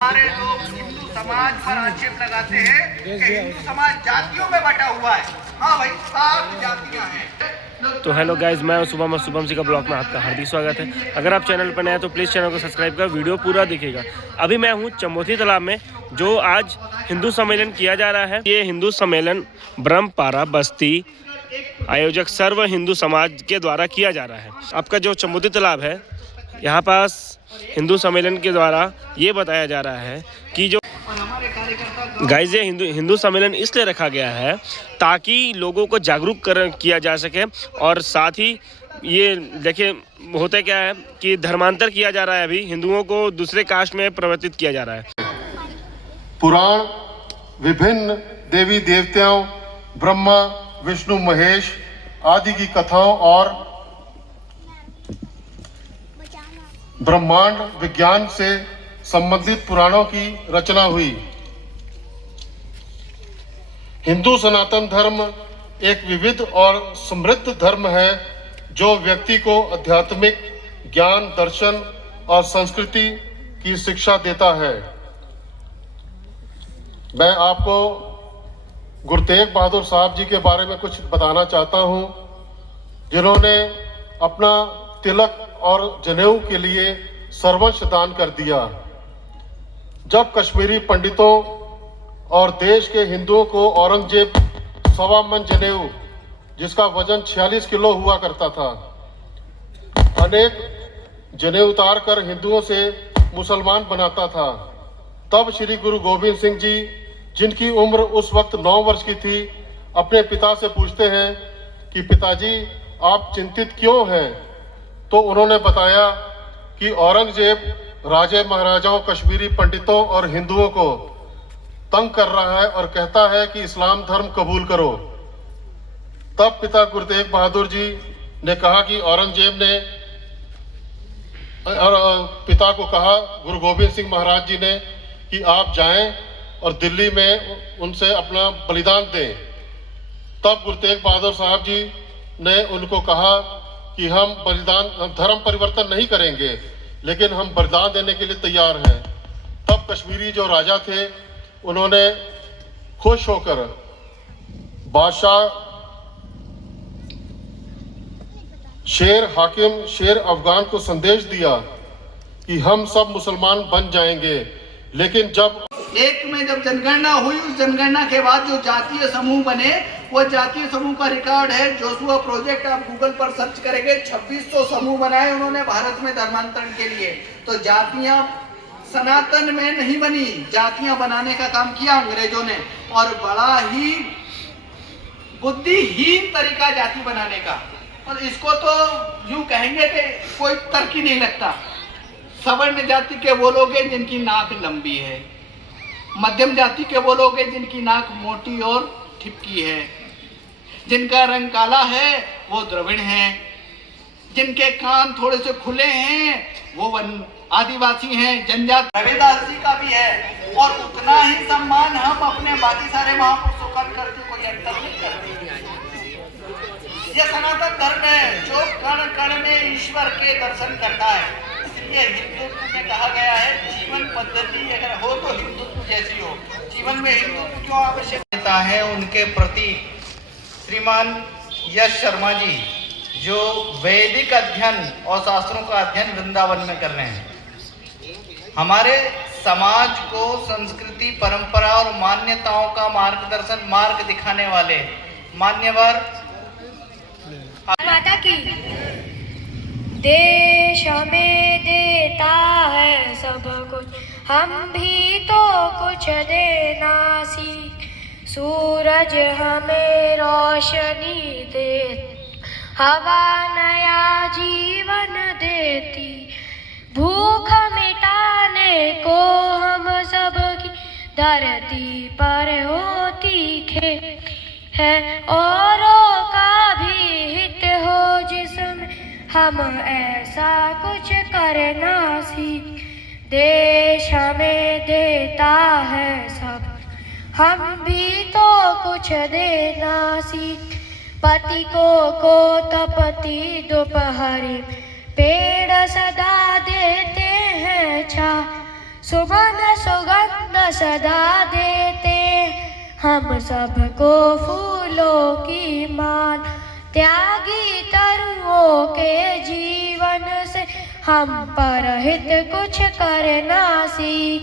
हमारे लोग हिंदू समाज पर आक्षेप लगाते हैं कि हिंदू समाज जातियों में बटा हुआ है। हाँ भाई, 7 जातियां हैं। तो हेलो गाइज, मैं शुभम जी का ब्लॉग में आपका हार्दिक स्वागत है। अगर आप चैनल पर नए हैं तो प्लीज़ चैनल को सब्सक्राइब कर वीडियो पूरा दिखेगा। अभी मैं हूँ चमोती तालाब में, जो आज हिंदू सम्मेलन किया जा रहा है। ये हिंदू सम्मेलन ब्रह्मपारा बस्ती आयोजक सर्व हिंदू समाज के द्वारा किया जा रहा है। आपका जो चमोती तालाब है, यहाँ पास हिंदू सम्मेलन के द्वारा ये बताया जा रहा है कि जो गाइज ये हिंदू सम्मेलन इसलिए रखा गया है ताकि लोगों को जागरूक किया जा सके। और साथ ही ये देखिए होता क्या है कि धर्मांतर किया जा रहा है। अभी हिंदुओं को दूसरे कास्ट में परिवर्तित किया जा रहा है। पुराण विभिन्न देवी देवताओं ब्रह्मा विष्णु महेश आदि की कथाओं और ब्रह्मांड विज्ञान से संबंधित पुराणों की रचना हुई। हिंदू सनातन धर्म एक विविध और समृद्ध धर्म है जो व्यक्ति को आध्यात्मिक ज्ञान, दर्शन और संस्कृति की शिक्षा देता है। मैं आपको गुरु तेग बहादुर साहब जी के बारे में कुछ बताना चाहता हूं, जिन्होंने अपना तिलक और जनेऊ के लिए सर्वस्व दान कर दिया। जब कश्मीरी पंडितों और देश के हिंदुओं को औरंगजेब 1.25 मन जनेऊ, जिसका वजन 46 किलो हुआ करता था, अनेक जनेऊ उतार कर हिंदुओं से मुसलमान बनाता था, तब श्री गुरु गोविंद सिंह जी, जिनकी उम्र उस वक्त 9 वर्ष की थी, अपने पिता से पूछते हैं कि पिताजी आप चिंतित क्यों हैं? तो उन्होंने बताया कि औरंगजेब राजे महाराजाओं, कश्मीरी पंडितों और हिंदुओं को तंग कर रहा है और कहता है कि इस्लाम धर्म कबूल करो। तब पिता गुरु तेग बहादुर जी ने कहा कि औरंगजेब ने पिता को कहा, गुरु गोविंद सिंह महाराज जी ने, कि आप जाएं और दिल्ली में उनसे अपना बलिदान दें। तब गुरु तेग बहादुर साहब जी ने उनको कहा कि हम धर्म परिवर्तन नहीं करेंगे, लेकिन हम बलिदान देने के लिए तैयार हैं। तब कश्मीरी जो राजा थे, उन्होंने खुश होकर बादशाह शेर हाकिम शेर अफगान को संदेश दिया कि हम सब मुसलमान बन जाएंगे। लेकिन जब जब जनगणना हुई, उस जनगणना के बाद जो जातीय समूह बने, वो जातीय समूह का रिकॉर्ड है। जोशुआ प्रोजेक्ट आप गूगल पर सर्च करेंगे, 2600 समूह बनाए उन्होंने भारत में धर्मांतरण के लिए। तो जातियां सनातन में नहीं बनी, जातियां बनाने का काम किया अंग्रेजों ने, और बड़ा ही बुद्धिहीन तरीका जाति बनाने का। और इसको तो यूं कहेंगे कि कोई तर्क ही नहीं लगता। सवर्ण जाति के वो लोग हैं जिनकी नाक लंबी है, मध्यम जाति के वो लोग हैं जिनकी नाक मोटी और ठिपकी है, जिनका रंग काला है वो द्रविड़ हैं, जिनके कान थोड़े से खुले हैं वो आदिवासी हैं, जनजाति। रविदास जी का भी है, और उतना ही सम्मान हम अपने बाकी सारे महापुरुषों का करते, कोई अंतर नहीं करते। ये सनातन धर्म है जो कण कण में ईश्वर के दर्शन करता है। इसलिए हिंदुत्व में कहा गया है, जीवन पद्धति अगर हो तो हिंदुत्व जैसी हो। जीवन में हिंदुत्व क्यों आवश्यकता है, उनके प्रति श्रीमान यश शर्मा जी, जो वैदिक अध्ययन और शास्त्रों का अध्ययन वृंदावन में कर रहे हैं, हमारे समाज को संस्कृति, परंपरा और मान्यताओं का मार्ग दिखाने वाले मान्यवर। माता की देश हमें देता है सब कुछ, हम भी तो कुछ देना सीख। सूरज हमें रोशनी दे, हवा नया जीवन देती, भूख मिटाने को हम सबकी धरती पर होती खेत है, औरों का भी हित हो जिसमें हम ऐसा कुछ करना सीख। देश हमें देता है सब, हम भी तो कुछ देना सीख। पति को तपती दोपहरी पेड़ सदा देते हैं छा, सुमन सुगंध सदा देते, हम सबको फूलों की मान। त्यागी तरुओं के जीवन से हम परहित कुछ करना सीख।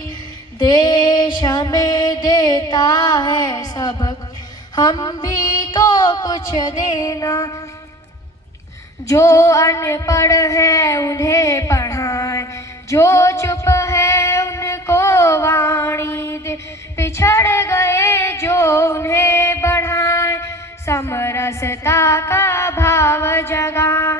देश हमें देता है सब, हम भी तो कुछ देना। जो अनपढ़ है उन्हें पढ़ाएं, जो चुप है उनको वाणी दे। पिछड़ गए जो उन्हें बढ़ाएं, समरसता का भाव जगाएं।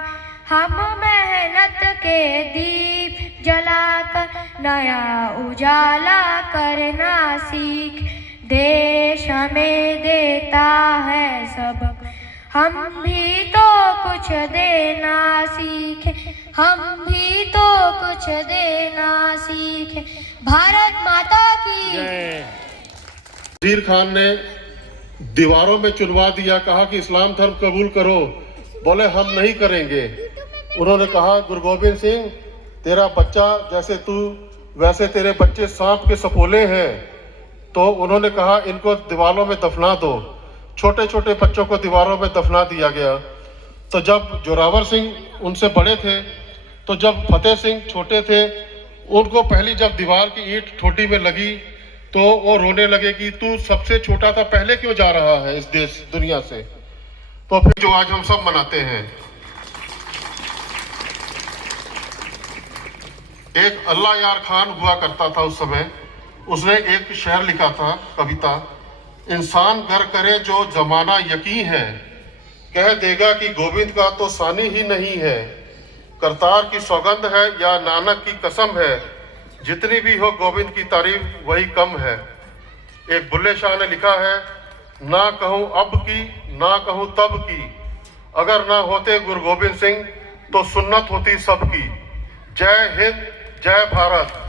हम मेहनत के दीप जलाकर नया उजाला करना सीख। देश हमें देता है सबक, हम भी तो कुछ देना सीखें, हम भी तो कुछ देना सीखें। भारत माता की जय। वजीर खान ने दीवारों में चुनवा दिया, कहा कि इस्लाम धर्म कबूल करो। बोले हम नहीं करेंगे। उन्होंने कहा गुरु गोविंद सिंह, तेरा बच्चा जैसे तू वैसे तेरे बच्चे सांप के सपोले हैं। तो उन्होंने कहा इनको दीवारों में दफना दो। छोटे छोटे बच्चों को दीवारों में दफना दिया गया। तो जब जोरावर सिंह उनसे बड़े थे, तो जब फतेह सिंह छोटे थे, उनको पहली जब दीवार की ईंट ठोडी में लगी तो वो रोने लगे कि तू सबसे छोटा था, पहले क्यों जा रहा है इस देश दुनिया से। तो फिर जो आज हम सब मनाते हैं, एक अल्लाह यार खान हुआ करता था उस समय, उसने एक शेर लिखा था, कविता, इंसान गर करे जो जमाना यकीन है, कह देगा कि गोविंद का तो सानी ही नहीं है। करतार की सौगंध है या नानक की कसम है, जितनी भी हो गोविंद की तारीफ वही कम है। एक बुल्ले शाह ने लिखा है, ना कहूँ अब की ना कहूँ तब की, अगर ना होते गुरु गोविंद सिंह तो सुन्नत होती सबकी। जय हिंद, जय भारत।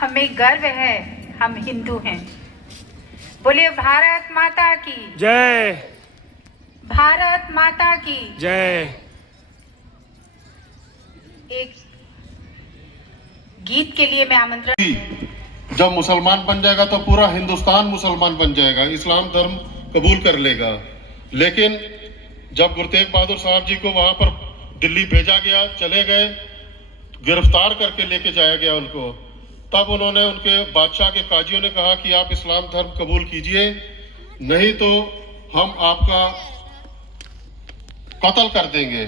हमें गर्व है, हम हिंदू हैं। बोलिए भारत माता की जय। भारत माता की जय। एक गीत के लिए मैं आमंत्रण। जब मुसलमान बन जाएगा तो पूरा हिंदुस्तान मुसलमान बन जाएगा, इस्लाम धर्म कबूल कर लेगा। लेकिन जब गुरु तेग बहादुर साहब जी को वहां पर दिल्ली भेजा गया, चले गए, गिरफ्तार करके लेके जाया गया उनको, तब उन्होंने उनके बादशाह के काजियों ने कहा कि आप इस्लाम धर्म कबूल कीजिए, नहीं तो हम आपका कत्ल कर देंगे।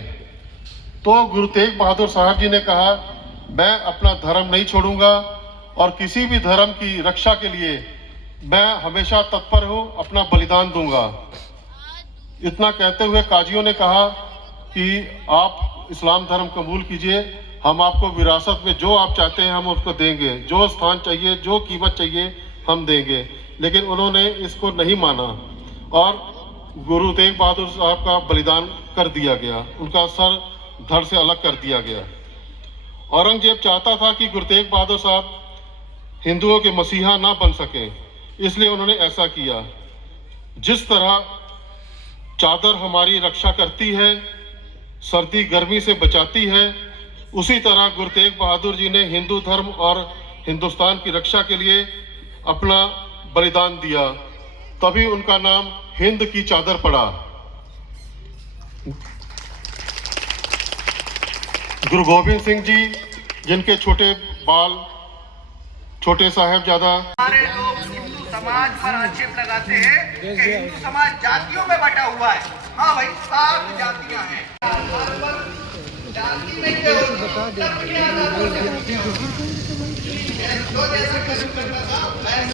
तो गुरु तेग बहादुर साहब जी ने कहा, मैं अपना धर्म नहीं छोड़ूंगा और किसी भी धर्म की रक्षा के लिए मैं हमेशा तत्पर हूं, अपना बलिदान दूंगा। इतना कहते हुए काजियों ने कहा कि आप इस्लाम धर्म कबूल कीजिए, हम आपको विरासत में जो आप चाहते हैं हम उसको देंगे, जो स्थान चाहिए, जो कीमत चाहिए हम देंगे। लेकिन उन्होंने इसको नहीं माना और गुरु तेग बहादुर साहब का बलिदान कर दिया गया, उनका सर धड़ से अलग कर दिया गया। औरंगजेब चाहता था कि गुरु तेग बहादुर साहब हिंदुओं के मसीहा ना बन सके, इसलिए उन्होंने ऐसा किया। जिस तरह चादर हमारी रक्षा करती है, सर्दी गर्मी से बचाती है, उसी तरह गुरु तेग बहादुर जी ने हिंदू धर्म और हिंदुस्तान की रक्षा के लिए अपना बलिदान दिया, तभी उनका नाम हिंद की चादर पड़ा। गुरु गोविंद सिंह जी, जिनके छोटे बाल, छोटे साहेबजादा, हमारे लोग हिंदू समाज पर आक्षेप लगाते हैं कि हिंदू समाज जातियों में बटा हुआ है। हाँ भाई, 7 जातियां हैं। जाति में क्या होता है?